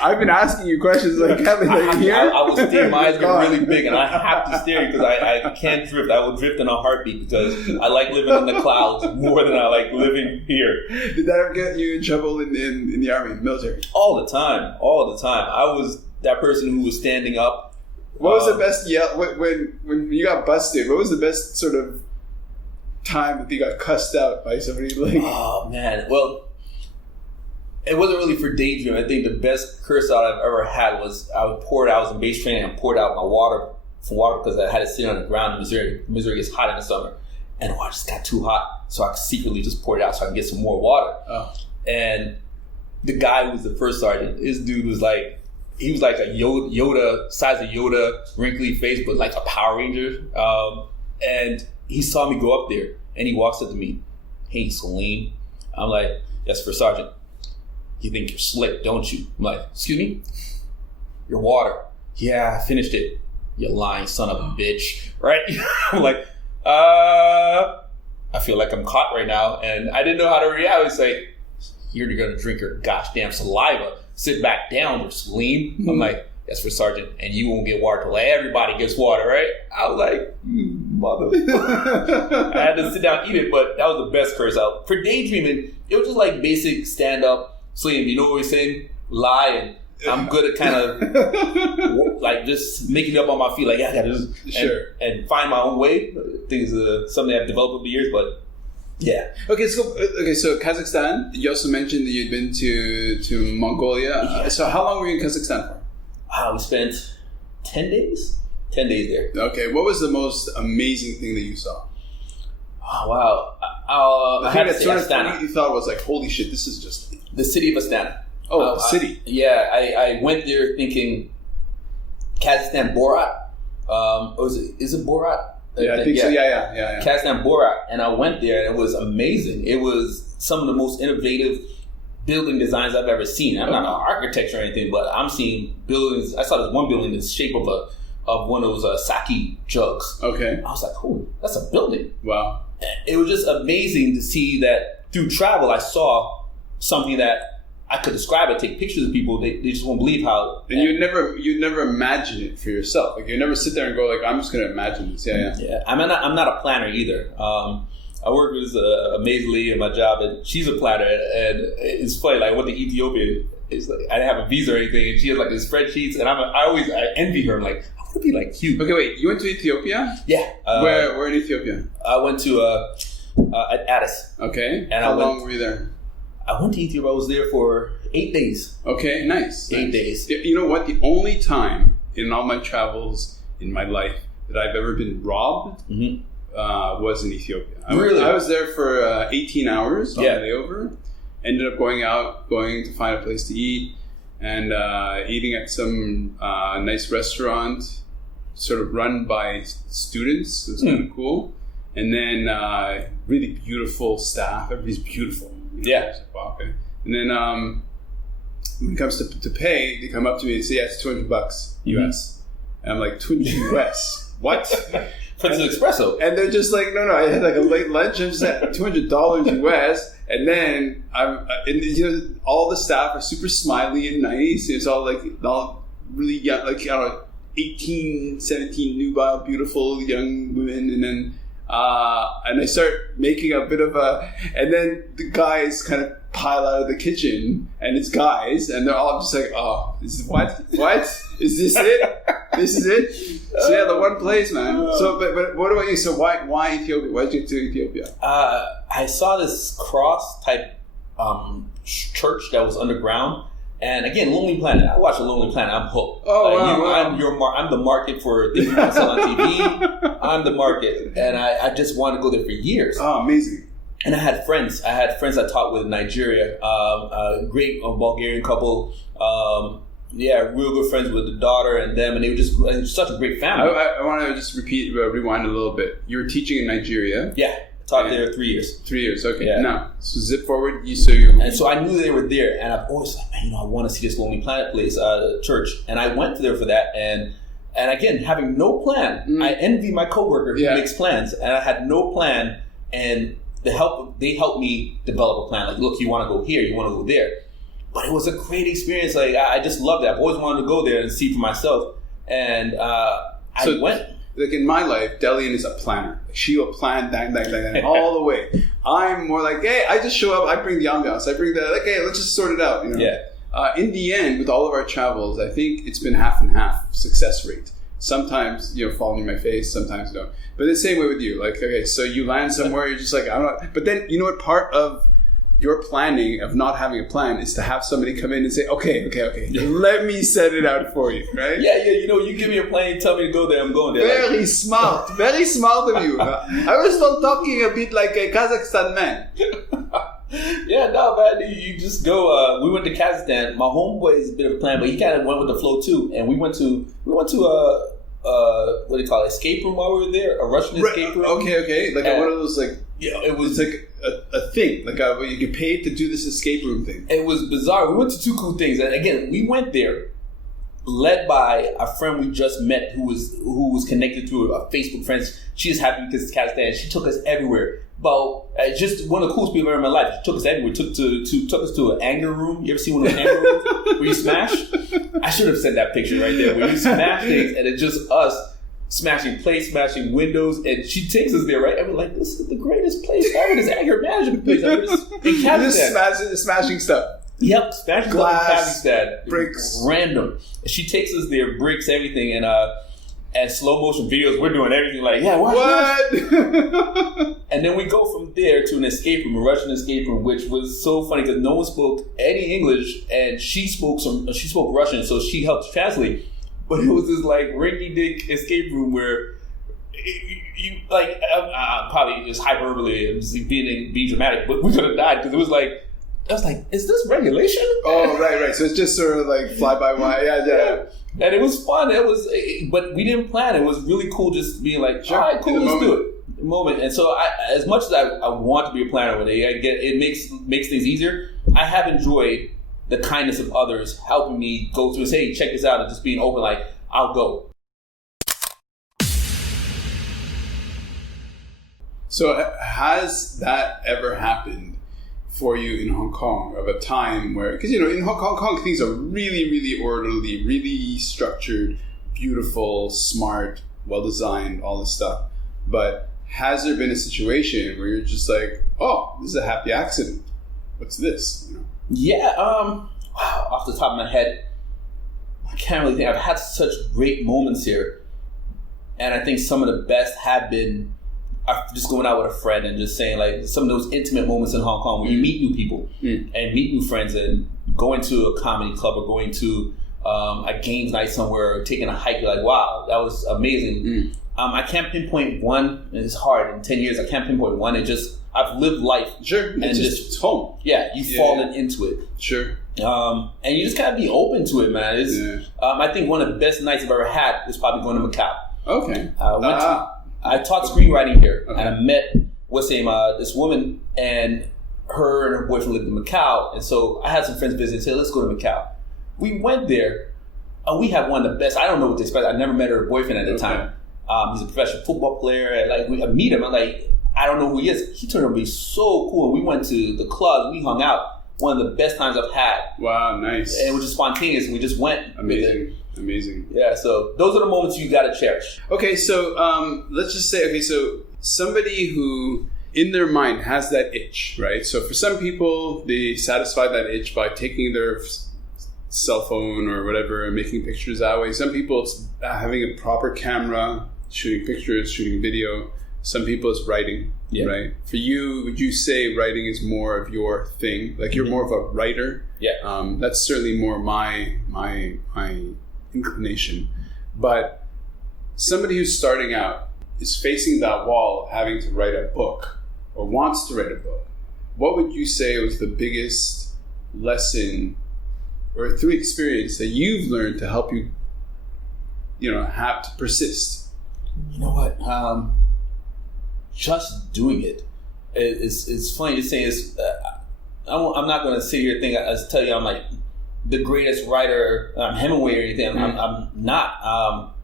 I've been asking you questions like, Kevin, are you here? I will stare. My eyes get really big, and I have to stare because I can't drift. I will drift in a heartbeat because I like living in the clouds more than I like living here. Did that ever get you in trouble in the army, in the military? All the time. I was that person who was standing up. What was the best yell when you got busted? What was the best sort of time that you got cussed out by somebody? Like, oh man, well, it wasn't really for daydream. I think the best curse out I've ever had was I was in base training and poured out my water because I had to sit on the ground in Missouri. Missouri gets hot in the summer, and the water just got too hot, so I secretly just poured it out so I can get some more water. And the guy who was the first sergeant, this dude was like, he was like a Yoda size of Yoda, wrinkly face, but like a Power Ranger. And he saw me go up there, and he walks up to me. "Hey, Saleem." I'm like, "Yes, for Sergeant." "You think you're slick, don't you?" I'm like, "Excuse me?" "Your water." "Yeah, I finished it." "You lying son of a bitch." Right? I'm like, I feel like I'm caught right now, and I didn't know how to react. I was like, "You're going to drink your gosh damn saliva. Sit back down, there, Saleem." I'm like, "That's for Sergeant, and you won't get water till everybody gets water," right? I was like, mother. I had to sit down and eat it, but that was the best curse out. For daydreaming, it was just like basic stand-up. Saleem, you know what we're saying? Lie, and I'm good at kind of like just making it up on my feet. Like, yeah, I gotta just and find my own way. I think it's something I've developed over the years, but yeah. Okay, so Kazakhstan. You also mentioned that you'd been to Mongolia. Yeah. So how long were you in Kazakhstan for? We spent 10 days. 10 days there. Okay, what was the most amazing thing that you saw? Oh, wow. I had to say Astana. You thought was like, holy shit, this is just... The city of Astana. Oh, the city. I went there thinking Kazakhstan Borat. Is it Borat? Yeah, I think so. Yeah. Kazakhstan Borat. And I went there, and it was amazing. It was some of the most innovative building designs I've ever seen. I'm not an architect or anything, but I'm seeing buildings. I saw this one building in the shape of one of those sake jugs. Okay. I was like, oh, that's a building. Wow. It was just amazing to see that through travel, I saw something that I could describe it, take pictures of people. They just won't believe how. And you'd never imagine it for yourself. Like you never sit there and go like, I'm just going to imagine this. Yeah. I'm not a planner either. I work with this amazing lady in my job, and she's a planner. And it's funny, like I went to Ethiopia. It's like I didn't have a visa or anything, and she has like the spreadsheets, and I envy her. I'm like, I want to be like you. Okay, wait, you went to Ethiopia? Yeah. Where in Ethiopia? I went to Addis. Okay. And how long were you there? I went to Ethiopia. I was there for 8 days. Okay, nice. 8 days. You know what? The only time in all my travels in my life that I've ever been robbed was in Ethiopia. I was there for 18 hours on the way over. Ended up going to find a place to eat, and eating at some nice restaurant, sort of run by students. It was kind of cool. And then really beautiful staff. Everybody's beautiful. Yeah. Like, wow, okay. And then when it comes to pay, they come up to me and say, "Yeah, it's $200 US." And I'm like, $200 US? What? for the espresso. And they're just like, no, I had like a late lunch. I'm just at $200 US. And then all the staff are super smiley and nice. It's all really young, like, I don't know, 18, 17, nubile, beautiful young women. And then, and I start making a bit of and then the guys kind of pile out of the kitchen, and it's guys, and they're all just like, oh, this is what? Is this it? This is it? So yeah, the one place, man. So, but what about you? So why Ethiopia? Why did you get to Ethiopia? I saw this cross type church that was underground, and again, Lonely Planet. I watched a Lonely Planet. I'm hooked. Oh wow! I'm the market for things you want to sell on TV. I'm the market, and I just wanted to go there for years. Oh, amazing! And I had friends. I taught with in Nigeria. A great Bulgarian couple. Real good friends with the daughter and them, and they were just such a great family. I want to just rewind a little bit. You were teaching in Nigeria. Yeah, taught there 3 years. 3 years, okay. Yeah. Now, so zip forward. And so I knew they were there, and I've always like, man, I want to see this Lonely Planet place, church, and I went there for that, and again, having no plan, I envy my coworker who makes plans, and I had no plan, and they helped me develop a plan. Like, look, you want to go here, you want to go there. But it was a great experience. Like, I just loved it. I've always wanted to go there and see for myself. And I went. Like in my life, Delian is a planner. She will plan that all the way. I'm more like, hey, I just show up. I bring the ambiance. I bring hey, let's just sort it out. You know? Yeah. In the end, with all of our travels, I think it's been half and half success rate. Sometimes, falling in my face. Sometimes no. But the same way with you. Like, okay, so you land somewhere, you're just like, I don't know. But then, you know what? Part of your planning of not having a plan is to have somebody come in and say, okay, let me set it out for you, right? Yeah, you give me a plan, tell me to go there, I'm going there. Very smart of you. I was not talking a bit like a Kazakhstan man. Yeah, no, man, you just go. We went to Kazakhstan. My homeboy is a bit of a plan, but he kind of went with the flow too. And we went to what do you call it, escape room while we were there, a Russian escape room. Okay, like one of those like. Yeah, it was like a thing, like you get paid to do this escape room thing. It was bizarre. We went to two cool things, and again, we went there led by a friend we just met who was connected through a Facebook friend. She just happened because it's Kazakhstan. She took us everywhere. But just one of the coolest people I've ever in my life. She took us everywhere. Took us to an anger room. You ever see one of those anger rooms where you smash? I should have sent that picture right there where you smash things, and it's just us. Smashing plates, smashing windows, and she takes us there, right? And we're like, this is the greatest place ever, this anger management place ever. In Kazakhstan. Just smashing stuff. Yep, smashing glass, stuff in Kazakhstan. Bricks. Random. And she takes us there, bricks, everything, and slow motion videos, we're doing everything like, yeah, what? And then we go from there to an escape room, a Russian escape room, which was so funny because no one spoke any English, and she spoke Russian, so she helped translate. But it was this like rinky-dink escape room where you like probably just hyperbole and just being dramatic, but we could have died because it was like I was like, is this regulation? Oh, right. So it's just sort of like fly by wire. Yeah. And it was fun. But we didn't plan. It was really cool just being like, sure, all right, cool, let's do it. The moment. And so as much as I want to be a planner with it makes things easier. I have enjoyed the kindness of others helping me go through and say, hey, check this out, and just being open, like, I'll go. So has that ever happened for you in Hong Kong of a time where, because, in Hong Kong, things are really, really orderly, really structured, beautiful, smart, well-designed, all this stuff. But has there been a situation where you're just like, oh, this is a happy accident? What's this? Yeah, wow, off the top of my head, I can't really think. I've had such great moments here. And I think some of the best have been just going out with a friend and just saying, like, some of those intimate moments in Hong Kong where you meet new people and meet new friends, and going to a comedy club or going to a games night somewhere or taking a hike. You're like, wow, that was amazing. I can't pinpoint one. It's hard. In 10 years, I can't pinpoint one. I've lived life. Sure. And it's home. Yeah, you've fallen into it. Sure. And you just gotta be open to it, man. I think one of the best nights I've ever had was probably going to Macau. Okay. I taught screenwriting here, and I met this woman, and her boyfriend lived in Macau, and so I had some friends visit and said, let's go to Macau. We went there, and we had one of the best. I don't know what to expect. I never met her boyfriend at the time. He's a professional football player. And like I meet him, I'm like, I don't know who he is. He turned out to be so cool. And we went to the club. We hung out. One of the best times I've had. Wow, nice. And it was just spontaneous. And we just went. Amazing. Yeah, so those are the moments you got to cherish. Okay, so let's just say, so somebody who in their mind has that itch, right? So for some people, they satisfy that itch by taking their cell phone or whatever and making pictures that way. Some people, it's having a proper camera, shooting pictures, shooting video. Some people, it's writing, right? For you, would you say writing is more of your thing? Like you're more of a writer? Yeah. That's certainly more my inclination. But somebody who's starting out is facing that wall of having to write a book or wants to write a book. What would you say was the biggest lesson or through experience that you've learned to help you, have to persist? You know what? Just doing it. It's funny to say this. I'm not going to sit here and tell you I'm like the greatest writer, Hemingway or anything. I'm not.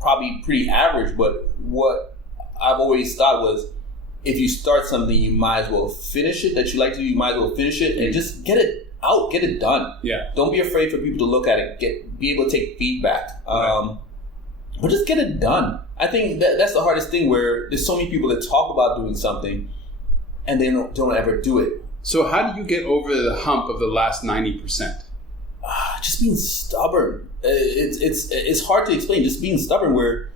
Probably pretty average, but what I've always thought was if you start something, you might as well finish it. That you like to do, you might as well finish it and just get it out, get it done. Yeah. Don't be afraid for people to look at it. Be able to take feedback. But just get it done. I think that's the hardest thing where there's so many people that talk about doing something and they don't ever do it. So how do you get over the hump of the last 90%? Just being stubborn. It's hard to explain. Just being stubborn where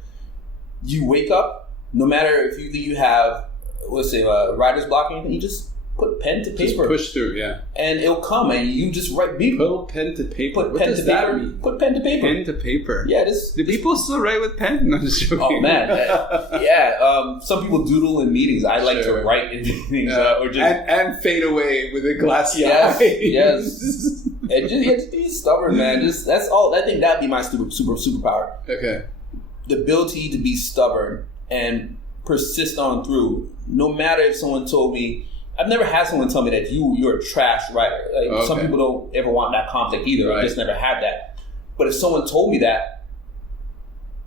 you wake up, no matter if you have, let's say, writer's block or anything, you just put pen to paper. Just push through, yeah. And it'll come and you just write. Put pen to paper. What does that mean? Put pen to paper. Pen to paper. Yeah. Do people still write with pen? No, just joking. Oh, man. Yeah. Some people doodle in meetings. I like to write in meetings. Or just, and fade away with a glassy eye. Yes. And just be stubborn, man. That's all. I think that'd be my superpower. Okay. The ability to be stubborn and persist on through. No matter if someone told me, I've never had someone tell me that you're a trash writer. Like, some people don't ever want that conflict either. Right. I just never had that. But if someone told me that,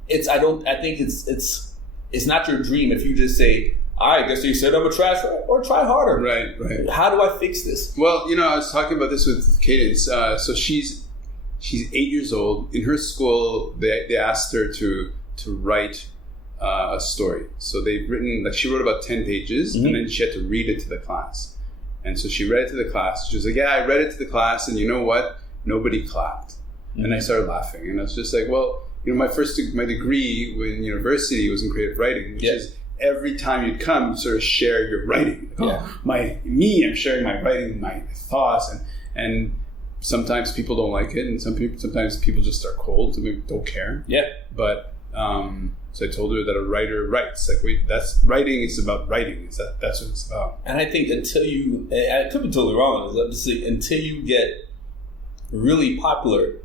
I think it's not your dream if you just say, I guess you said I'm a trash writer, or try harder. Right. How do I fix this? Well, I was talking about this with Khalids. So she's 8 years old. In her school, they asked her to write a story. So they've written, she wrote about 10 pages, and then she had to read it to the class. And so she read it to the class. She was like, I read it to the class, and you know what? Nobody clapped. And I started laughing. And I was just like, well, my degree in university was in creative writing, which is every time you'd come, you sort of share your writing. I'm sharing my writing, my thoughts, and sometimes people don't like it, and sometimes people just are cold and don't care. Yeah. But so I told her that a writer writes. That's writing. It's about writing. That's what it's about. And I think until you, I could be totally wrong. I'm just saying, until you get really popular,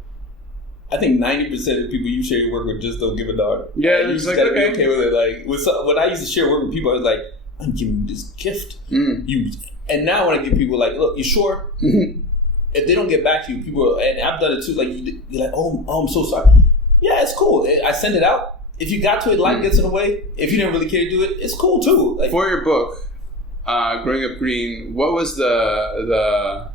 I think 90% of the people you share your work with just don't give a darn. Yeah, you just gotta be okay with it. Like when I used to share work with people, I was like, I'm giving you this gift. And now when I give people look, you sure? If they don't get back to you, people, and I've done it too. Like you're like, oh, I'm so sorry. Yeah, it's cool. I send it out. If you got to it, life gets in the way. If you didn't really care to do it, it's cool too. For your book, Growing Up Green, what was the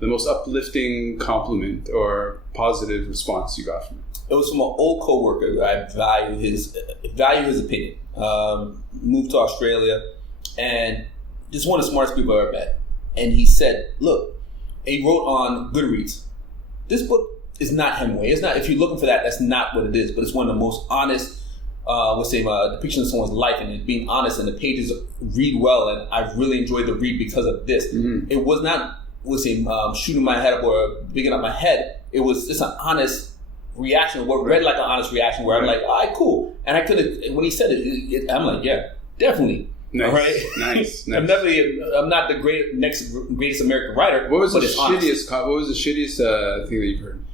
most uplifting compliment or positive response you got from it? It was from an old coworker. I value his opinion. Moved to Australia, and just one of the smartest people I ever met. And he said, "Look," he wrote on Goodreads, "This book is not Hemingway. It's not. If you're looking for that, that's not what it is. But it's one of the most honest." Depiction of someone's life and it being honest, and the pages read well, and I really enjoyed the read because of this. It was not shooting my head up or bigging up my head. It was just an honest reaction, what read like an honest reaction, where I'm like, all right, cool. And I could have, when he said it, I'm like, yeah, definitely. Nice. All right? Nice. I'm not the greatest American writer. What was the shittiest thing that you've heard?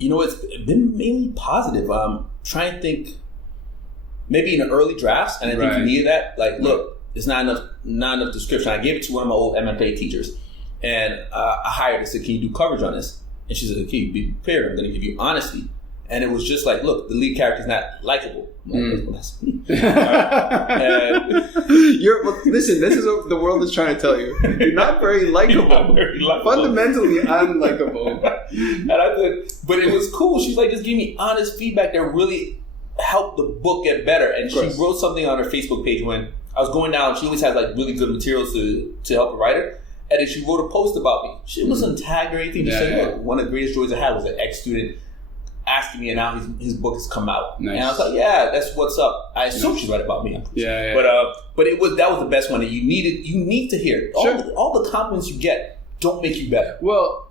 It's been mainly positive. Try and think maybe in the early drafts, and I think you needed that. Look, it's not enough description. I gave it to one of my old MFA teachers, and I hired her. I said, can you do coverage on this? And she said, okay, be prepared. I'm going to give you honesty. And it was just like, look, the lead character's not likable. Well, that's me. Listen, this is what the world is trying to tell you. You're not very likable. Fundamentally unlikable. And I thought, but it was cool. She's like, just give me honest feedback that really helped the book get better. And she wrote something on her Facebook page when I was going down. She always has like really good materials to help a writer. And then she wrote a post about me. She wasn't tagged or anything. She said, look, one of the greatest joys I had was an ex-student asking me, and now his book has come out. Nice. And I was like, yeah, that's what's up. I assume she's right about me. Yeah. But that was the best one that you need to hear. All the compliments you get don't make you better. Well,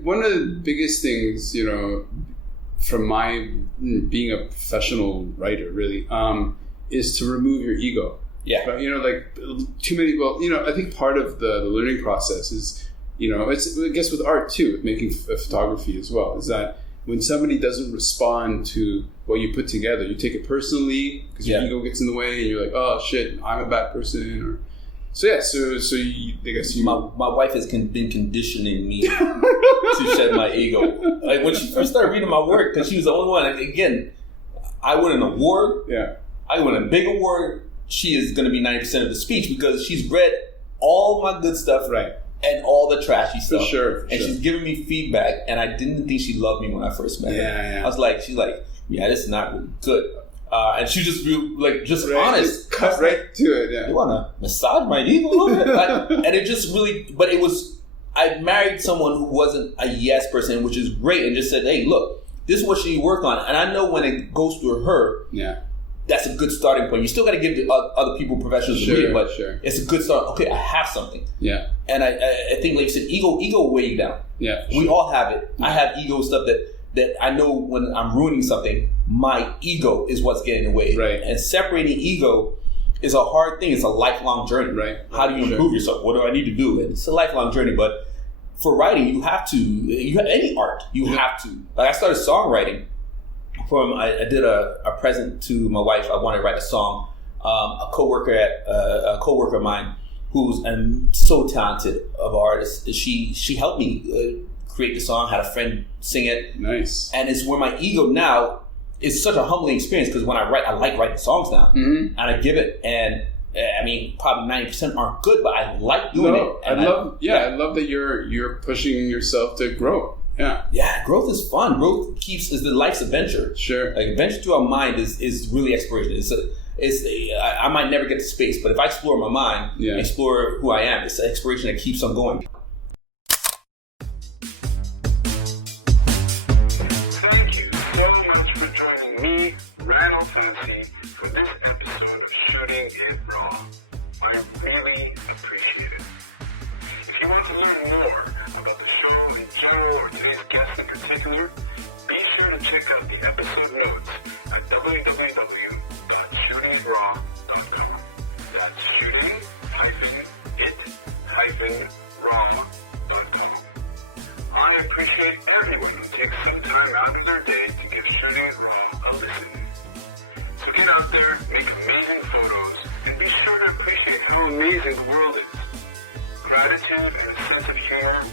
one of the biggest things, from my being a professional writer, really, is to remove your ego. Yeah. But, too many. Well, I think part of the learning process is, it's, I guess, with art too, with making photography as well, is that when somebody doesn't respond to what you put together, you take it personally because your ego gets in the way, and you're like, "Oh shit, I'm a bad person." So you, I guess you. My wife has been conditioning me to shed my ego. Like when she first started reading my work, because she was the only one. And again, I win an award. Yeah, I win a big award. She is going to be 90% of the speech because she's read all my good stuff, right? And all the trashy stuff. For sure. And she's giving me feedback, and I didn't think she loved me when I first met her. Yeah. I was like, she's like, yeah, this is not really good. And she just honest. Cut right to it, yeah. You want to massage my ego a little bit? And it just really, but it was, I married someone who wasn't a yes person, which is great, and just said, hey, look, this is what you need to work on. And I know when it goes through her, that's a good starting point. You still got to give the other people professionals to read it, but it's a good start. Okay, I have something. Yeah. And I think, like you said, ego will weigh you down. Yeah. We all have it. I have ego stuff that I know when I'm ruining something, my ego is what's getting in the way. Right. And separating ego is a hard thing. It's a lifelong journey. Right. How do you improve yourself? What do I need to do? And it's a lifelong journey. But for writing, you have any art, you have to. Like I started songwriting. I did a present to my wife. I wanted to write a song. A coworker of mine, who's so talented of an artist, she helped me create the song. Had a friend sing it. Nice. And it's where my ego now is such a humbling experience because when I write, I like writing songs now, and I give it. And I mean, probably 90% aren't good, but I like doing it. And I love that you're pushing yourself to grow. Yeah, growth is fun. Growth is the life's adventure. Sure. Like adventure to our mind is really exploration. I might never get to space, but if I explore my mind, explore who I am, it's an exploration that keeps on going. Thank you so much for joining me, Randall Fancy, for this episode of Shooting It Raw. I really appreciate it. If you want to learn more about the show in general or today's guest in particular, be sure to check out the episode notes at www.shootingraw.com. That's shooting-it-raw.com. I appreciate everyone who takes some time out of their day to give Shooting It Raw a listen. So get out there, make amazing photos, and be sure to appreciate how amazing the world is. Gratitude and a sense of humor